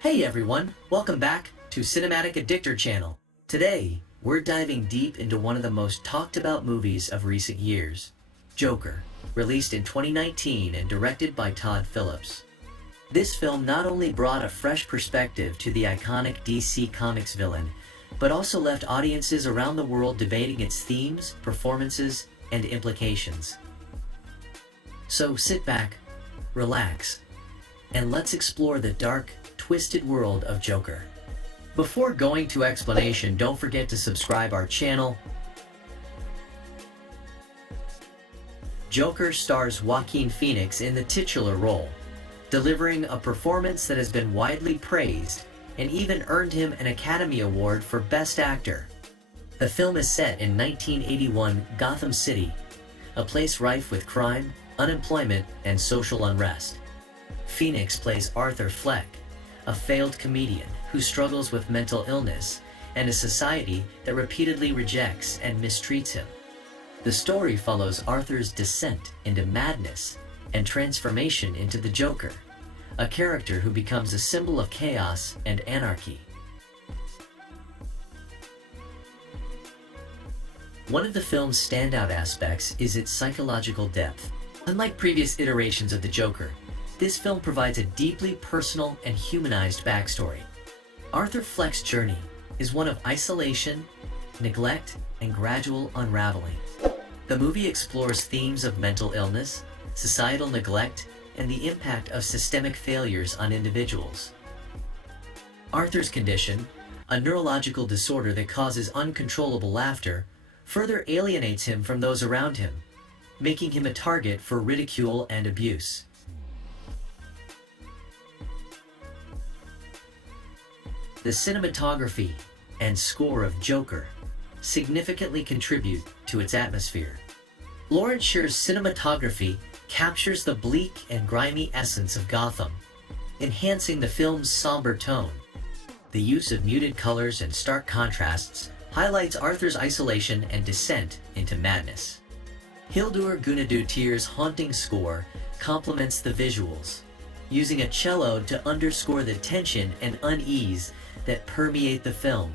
Hey everyone, welcome back to Cinematic Addictor channel. Today, we're diving deep into one of the most talked about movies of recent years, Joker, released in 2019 and directed by Todd Phillips. This film not only brought a fresh perspective to the iconic DC Comics villain, but also left audiences around the world debating its themes, performances, and implications. So sit back, relax, and let's explore the dark, twisted world of Joker. Before going to explanation, don't forget to subscribe our channel. Joker stars Joaquin Phoenix in the titular role, delivering a performance that has been widely praised and even earned him an Academy Award for Best Actor. The film is set in 1981 Gotham City, a place rife with crime, unemployment, and social unrest. Phoenix plays Arthur Fleck, a failed comedian who struggles with mental illness and a society that repeatedly rejects and mistreats him. The story follows Arthur's descent into madness and transformation into the Joker, a character who becomes a symbol of chaos and anarchy. One of the film's standout aspects is its psychological depth. Unlike previous iterations of the Joker, this film provides a deeply personal and humanized backstory. Arthur Fleck's journey is one of isolation, neglect, and gradual unraveling. The movie explores themes of mental illness, societal neglect, and the impact of systemic failures on individuals. Arthur's condition, a neurological disorder that causes uncontrollable laughter, further alienates him from those around him, making him a target for ridicule and abuse. The cinematography and score of Joker significantly contribute to its atmosphere. Lawrence Sher's cinematography captures the bleak and grimy essence of Gotham, enhancing the film's somber tone. The use of muted colors and stark contrasts highlights Arthur's isolation and descent into madness. Hildur Guðnadóttir's haunting score complements the visuals, using a cello to underscore the tension and unease that permeate the film.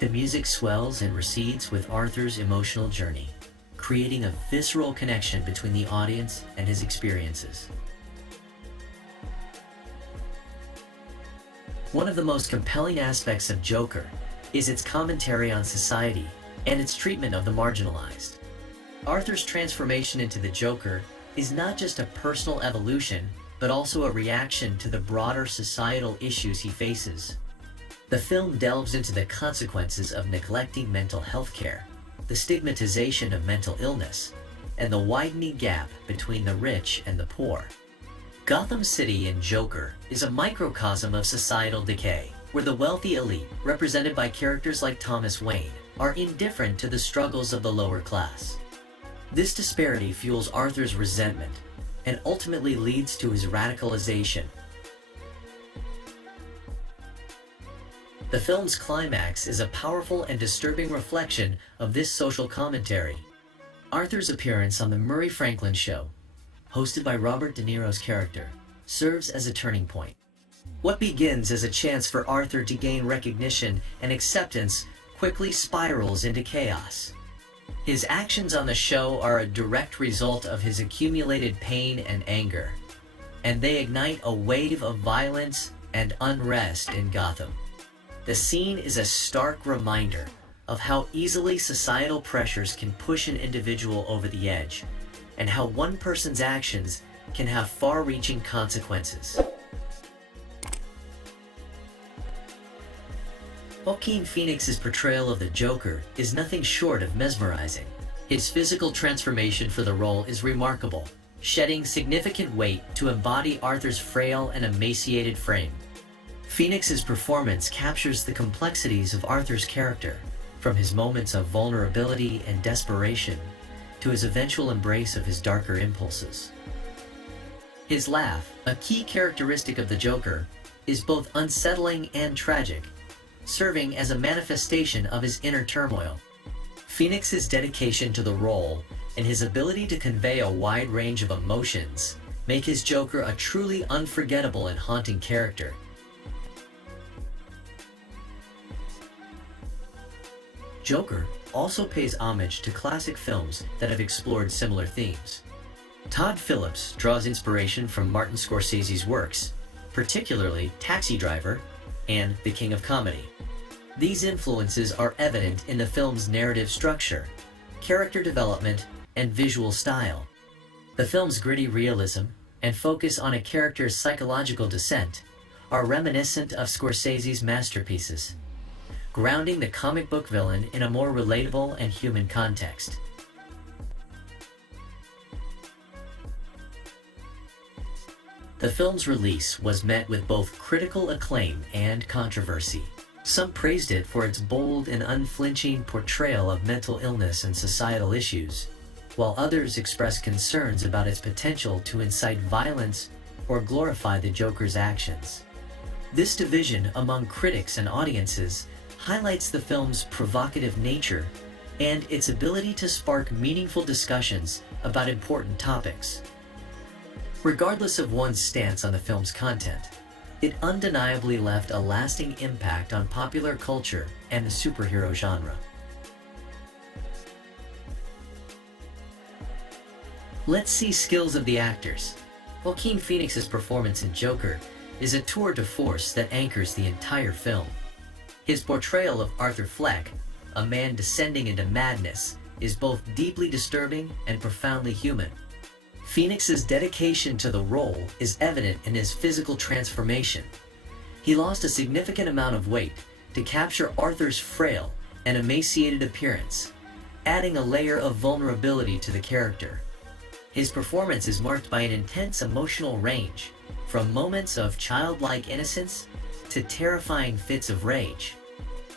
The music swells and recedes with Arthur's emotional journey, creating a visceral connection between the audience and his experiences. One of the most compelling aspects of Joker is its commentary on society and its treatment of the marginalized. Arthur's transformation into the Joker is not just a personal evolution, but also a reaction to the broader societal issues he faces. The film delves into the consequences of neglecting mental health care, the stigmatization of mental illness, and the widening gap between the rich and the poor. Gotham City in Joker is a microcosm of societal decay, where the wealthy elite, represented by characters like Thomas Wayne, are indifferent to the struggles of the lower class. This disparity fuels Arthur's resentment and ultimately leads to his radicalization. The film's climax is a powerful and disturbing reflection of this social commentary. Arthur's appearance on The Murray Franklin Show, hosted by Robert De Niro's character, serves as a turning point. What begins as a chance for Arthur to gain recognition and acceptance quickly spirals into chaos. His actions on the show are a direct result of his accumulated pain and anger, and they ignite a wave of violence and unrest in Gotham. The scene is a stark reminder of how easily societal pressures can push an individual over the edge, and how one person's actions can have far-reaching consequences. Joaquin Phoenix's portrayal of the Joker is nothing short of mesmerizing. His physical transformation for the role is remarkable, shedding significant weight to embody Arthur's frail and emaciated frame. Phoenix's performance captures the complexities of Arthur's character, from his moments of vulnerability and desperation to his eventual embrace of his darker impulses. His laugh, a key characteristic of the Joker, is both unsettling and tragic, serving as a manifestation of his inner turmoil. Phoenix's dedication to the role and his ability to convey a wide range of emotions make his Joker a truly unforgettable and haunting character. Joker also pays homage to classic films that have explored similar themes. Todd Phillips draws inspiration from Martin Scorsese's works, particularly Taxi Driver and The King of Comedy. These influences are evident in the film's narrative structure, character development, and visual style. The film's gritty realism and focus on a character's psychological descent are reminiscent of Scorsese's masterpieces, grounding the comic book villain in a more relatable and human context. The film's release was met with both critical acclaim and controversy. Some praised it for its bold and unflinching portrayal of mental illness and societal issues, while others expressed concerns about its potential to incite violence or glorify the Joker's actions. This division among critics and audiences highlights the film's provocative nature and its ability to spark meaningful discussions about important topics. Regardless of one's stance on the film's content, it undeniably left a lasting impact on popular culture and the superhero genre. Let's see skills of the actors. Joaquin Phoenix's performance in Joker is a tour de force that anchors the entire film. His portrayal of Arthur Fleck, a man descending into madness, is both deeply disturbing and profoundly human. Phoenix's dedication to the role is evident in his physical transformation. He lost a significant amount of weight to capture Arthur's frail and emaciated appearance, adding a layer of vulnerability to the character. His performance is marked by an intense emotional range, from moments of childlike innocence to terrifying fits of rage.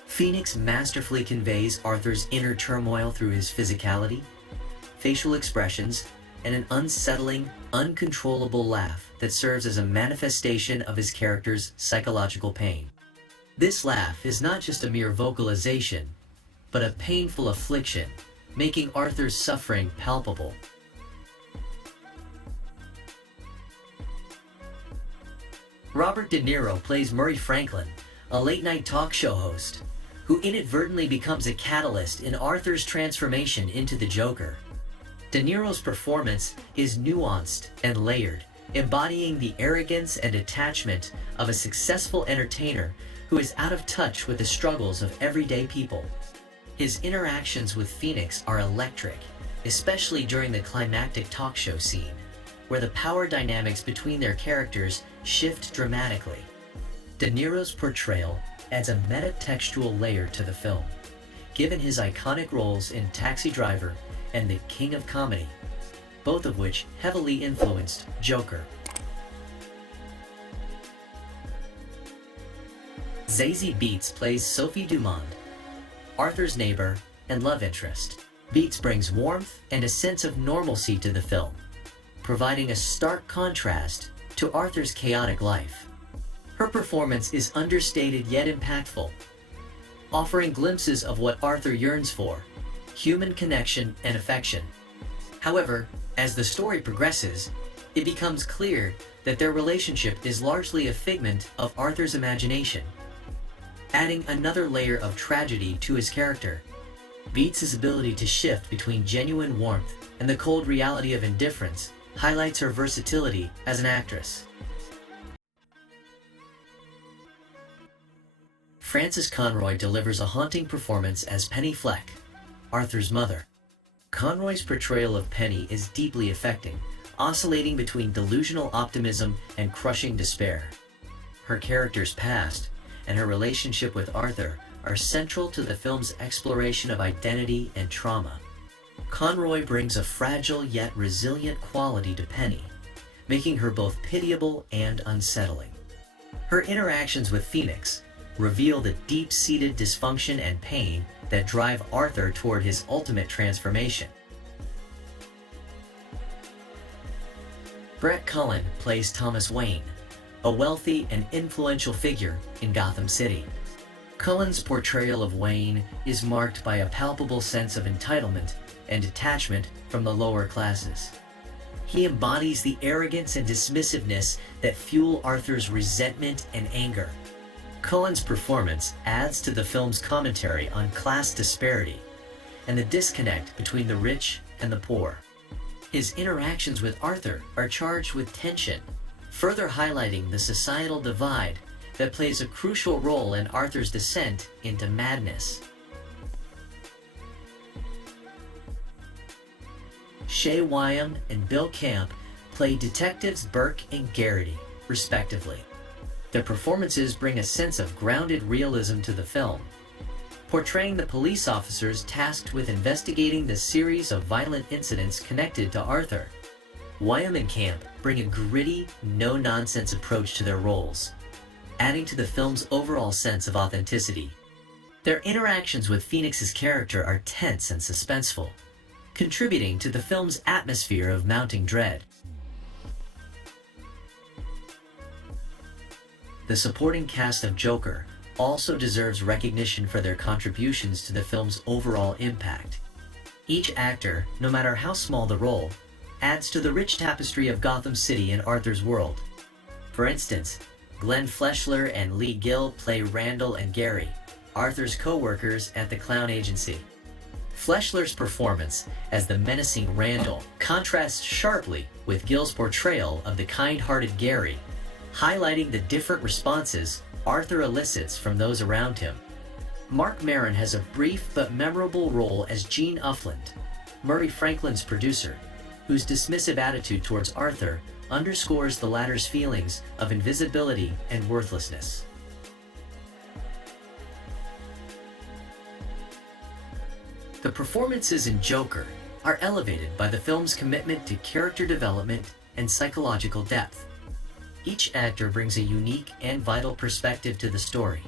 Phoenix masterfully conveys Arthur's inner turmoil through his physicality, facial expressions, and an unsettling, uncontrollable laugh that serves as a manifestation of his character's psychological pain. This laugh is not just a mere vocalization, but a painful affliction, making Arthur's suffering palpable. Robert De Niro plays Murray Franklin, a late-night talk show host, who inadvertently becomes a catalyst in Arthur's transformation into the Joker. De Niro's performance is nuanced and layered, embodying the arrogance and detachment of a successful entertainer who is out of touch with the struggles of everyday people. His interactions with Phoenix are electric, especially during the climactic talk show scene, where the power dynamics between their characters shift dramatically. De Niro's portrayal adds a metatextual layer to the film, given his iconic roles in Taxi Driver and The King of Comedy, both of which heavily influenced Joker. Zazie Beetz plays Sophie Dumond, Arthur's neighbor and love interest. Beetz brings warmth and a sense of normalcy to the film, providing a stark contrast to Arthur's chaotic life. Her performance is understated yet impactful, offering glimpses of what Arthur yearns for: human connection and affection. However, as the story progresses, it becomes clear that their relationship is largely a figment of Arthur's imagination, adding another layer of tragedy to his character. Beetz' ability to shift between genuine warmth and the cold reality of indifference highlights her versatility as an actress. Frances Conroy delivers a haunting performance as Penny Fleck, Arthur's mother. Conroy's portrayal of Penny is deeply affecting, oscillating between delusional optimism and crushing despair. Her character's past and her relationship with Arthur are central to the film's exploration of identity and trauma. Conroy brings a fragile yet resilient quality to Penny, making her both pitiable and unsettling. Her interactions with Phoenix reveal the deep-seated dysfunction and pain that drive Arthur toward his ultimate transformation. Brett Cullen plays Thomas Wayne, a wealthy and influential figure in Gotham City. Cullen's portrayal of Wayne is marked by a palpable sense of entitlement and detachment from the lower classes. He embodies the arrogance and dismissiveness that fuel Arthur's resentment and anger. Cohen's performance adds to the film's commentary on class disparity and the disconnect between the rich and the poor. His interactions with Arthur are charged with tension, further highlighting the societal divide that plays a crucial role in Arthur's descent into madness. Shea Wyam and Bill Camp play detectives Burke and Garrity, respectively. Their performances bring a sense of grounded realism to the film, portraying the police officers tasked with investigating the series of violent incidents connected to Arthur. Wyam and Camp bring a gritty, no-nonsense approach to their roles, adding to the film's overall sense of authenticity. Their interactions with Phoenix's character are tense and suspenseful, contributing to the film's atmosphere of mounting dread. The supporting cast of Joker also deserves recognition for their contributions to the film's overall impact. Each actor, no matter how small the role, adds to the rich tapestry of Gotham City and Arthur's world. For instance, Glenn Fleshler and Lee Gill play Randall and Gary, Arthur's co-workers at the clown agency. Fleshler's performance as the menacing Randall contrasts sharply with Gill's portrayal of the kind-hearted Gary, highlighting the different responses Arthur elicits from those around him. Mark Maron has a brief but memorable role as Gene Ufland, Murray Franklin's producer, whose dismissive attitude towards Arthur underscores the latter's feelings of invisibility and worthlessness. The performances in Joker are elevated by the film's commitment to character development and psychological depth. Each actor brings a unique and vital perspective to the story,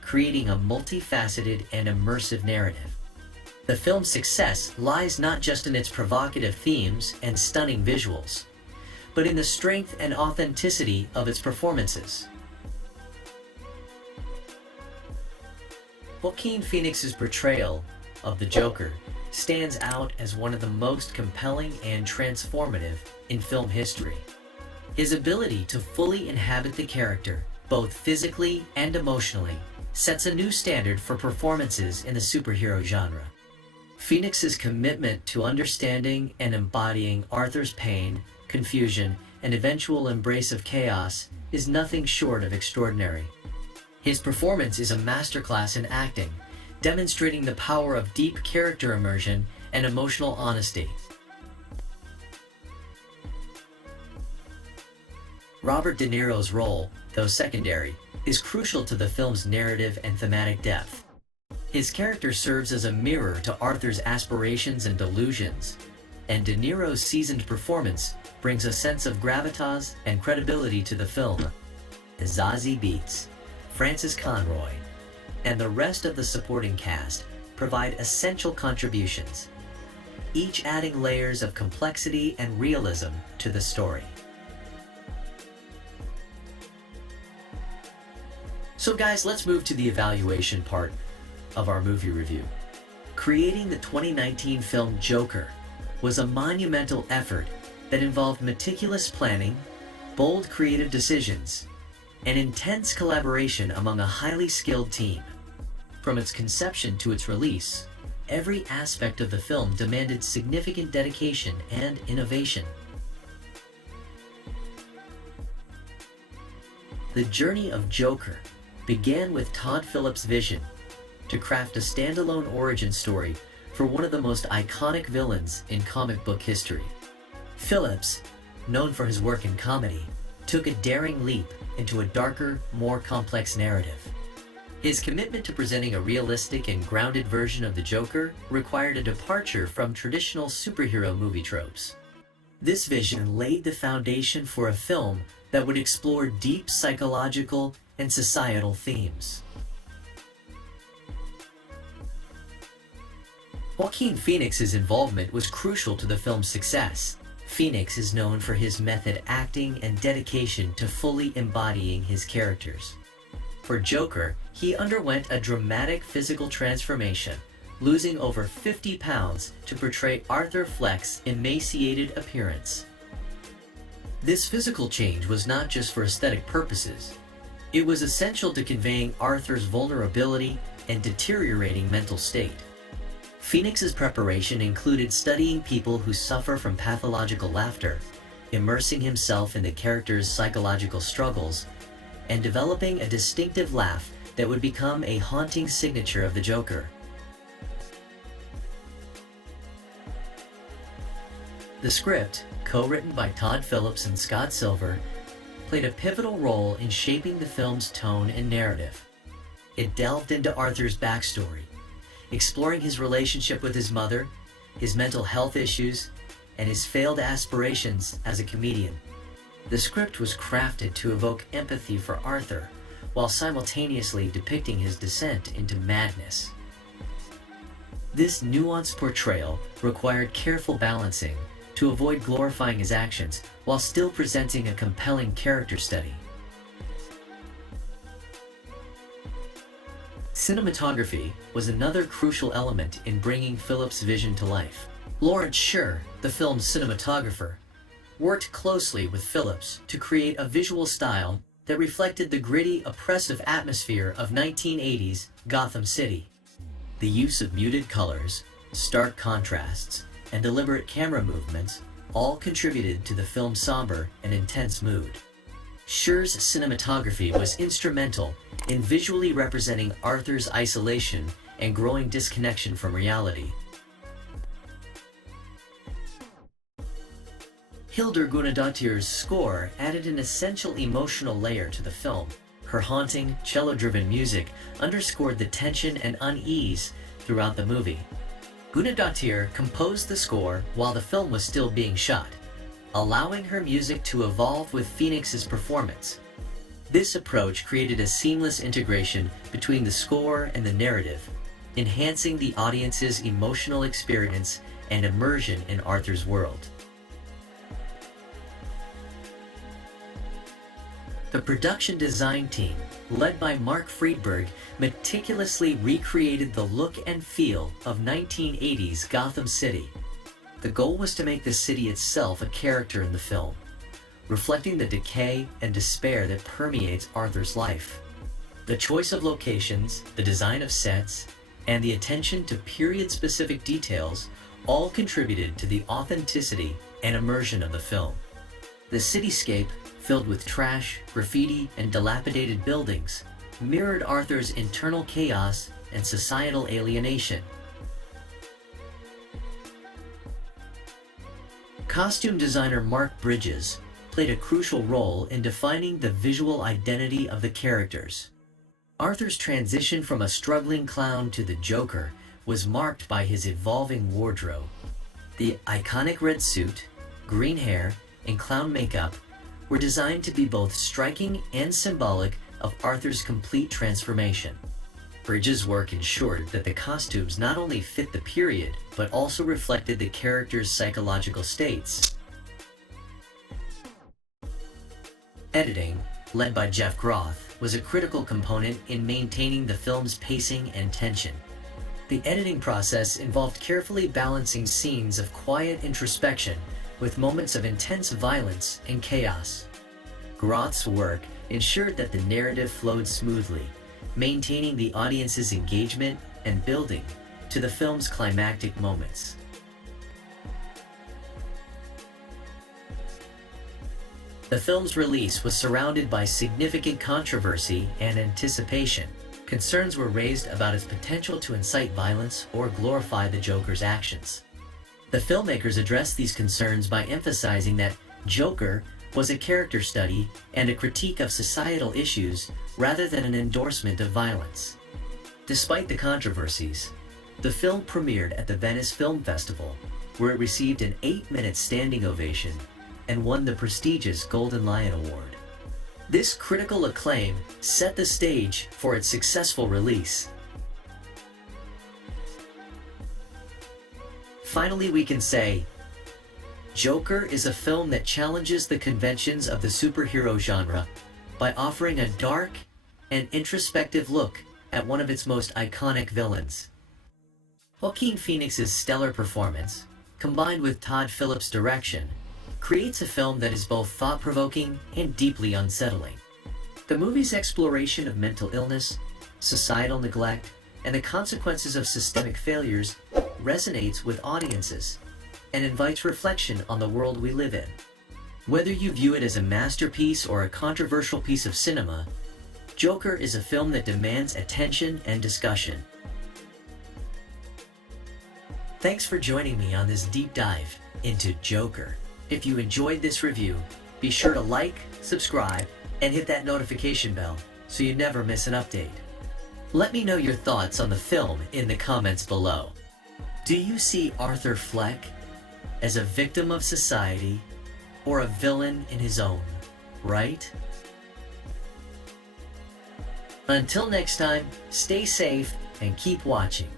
creating a multifaceted and immersive narrative. The film's success lies not just in its provocative themes and stunning visuals, but in the strength and authenticity of its performances. Joaquin Phoenix's portrayal of the Joker stands out as one of the most compelling and transformative in film history. His ability to fully inhabit the character, both physically and emotionally, sets a new standard for performances in the superhero genre. Phoenix's commitment to understanding and embodying Arthur's pain, confusion, and eventual embrace of chaos is nothing short of extraordinary. His performance is a masterclass in acting, demonstrating the power of deep character immersion and emotional honesty. Robert De Niro's role, though secondary, is crucial to the film's narrative and thematic depth. His character serves as a mirror to Arthur's aspirations and delusions, and De Niro's seasoned performance brings a sense of gravitas and credibility to the film. Zazie Beetz, Francis Conroy, and the rest of the supporting cast provide essential contributions, each adding layers of complexity and realism to the story. So guys, let's move to the evaluation part of our movie review. Creating the 2019 film Joker was a monumental effort that involved meticulous planning, bold creative decisions, and intense collaboration among a highly skilled team. From its conception to its release, every aspect of the film demanded significant dedication and innovation. The journey of Joker began with Todd Phillips' vision to craft a standalone origin story for one of the most iconic villains in comic book history. Phillips, known for his work in comedy, took a daring leap into a darker, more complex narrative. His commitment to presenting a realistic and grounded version of the Joker required a departure from traditional superhero movie tropes. This vision laid the foundation for a film that would explore deep psychological and societal themes. Joaquin Phoenix's involvement was crucial to the film's success. Phoenix is known for his method acting and dedication to fully embodying his characters. For Joker, he underwent a dramatic physical transformation, losing over 50 pounds to portray Arthur Fleck's emaciated appearance. This physical change was not just for aesthetic purposes. It was essential to conveying Arthur's vulnerability and deteriorating mental state. Phoenix's preparation included studying people who suffer from pathological laughter, immersing himself in the character's psychological struggles, and developing a distinctive laugh that would become a haunting signature of the Joker. The script, co-written by Todd Phillips and Scott Silver, played a pivotal role in shaping the film's tone and narrative. It delved into Arthur's backstory, exploring his relationship with his mother, his mental health issues, and his failed aspirations as a comedian. The script was crafted to evoke empathy for Arthur, while simultaneously depicting his descent into madness. This nuanced portrayal required careful balancing to avoid glorifying his actions while still presenting a compelling character study. Cinematography was another crucial element in bringing Phillips' vision to life. Lawrence Sher, the film's cinematographer, worked closely with Phillips to create a visual style that reflected the gritty, oppressive atmosphere of 1980s Gotham City. The use of muted colors, stark contrasts, and deliberate camera movements all contributed to the film's somber and intense mood. Sher's cinematography was instrumental in visually representing Arthur's isolation and growing disconnection from reality. Hildur Guðnadóttir's score added an essential emotional layer to the film. Her haunting, cello-driven music underscored the tension and unease throughout the movie. Guðnadóttir composed the score while the film was still being shot, allowing her music to evolve with Phoenix's performance. This approach created a seamless integration between the score and the narrative, enhancing the audience's emotional experience and immersion in Arthur's world. The production design team, led by Mark Friedberg, meticulously recreated the look and feel of 1980s Gotham City. The goal was to make the city itself a character in the film, reflecting the decay and despair that permeates Arthur's life. The choice of locations, the design of sets, and the attention to period-specific details all contributed to the authenticity and immersion of the film. The cityscape, filled with trash, graffiti, and dilapidated buildings, mirrored Arthur's internal chaos and societal alienation. Costume designer Mark Bridges played a crucial role in defining the visual identity of the characters. Arthur's transition from a struggling clown to the Joker was marked by his evolving wardrobe. The iconic red suit, green hair, and clown makeup were designed to be both striking and symbolic of Arthur's complete transformation. Bridges' work ensured that the costumes not only fit the period, but also reflected the character's psychological states. Editing, led by Jeff Groth, was a critical component in maintaining the film's pacing and tension. The editing process involved carefully balancing scenes of quiet introspection with moments of intense violence and chaos. Groth's work ensured that the narrative flowed smoothly, maintaining the audience's engagement and building to the film's climactic moments. The film's release was surrounded by significant controversy and anticipation. Concerns were raised about its potential to incite violence or glorify the Joker's actions. The filmmakers addressed these concerns by emphasizing that Joker was a character study and a critique of societal issues rather than an endorsement of violence. Despite the controversies, the film premiered at the Venice Film Festival, where it received an 8-minute standing ovation and won the prestigious Golden Lion Award. This critical acclaim set the stage for its successful release. Finally, we can say, Joker is a film that challenges the conventions of the superhero genre by offering a dark and introspective look at one of its most iconic villains. Joaquin Phoenix's stellar performance, combined with Todd Phillips' direction, creates a film that is both thought-provoking and deeply unsettling. The movie's exploration of mental illness, societal neglect, and the consequences of systemic failures resonates with audiences and invites reflection on the world we live in. Whether you view it as a masterpiece or a controversial piece of cinema, Joker is a film that demands attention and discussion. Thanks for joining me on this deep dive into Joker. If you enjoyed this review, be sure to like, subscribe, and hit that notification bell so you never miss an update. Let me know your thoughts on the film in the comments below. Do you see Arthur Fleck as a victim of society or a villain in his own right? Until next time, stay safe and keep watching.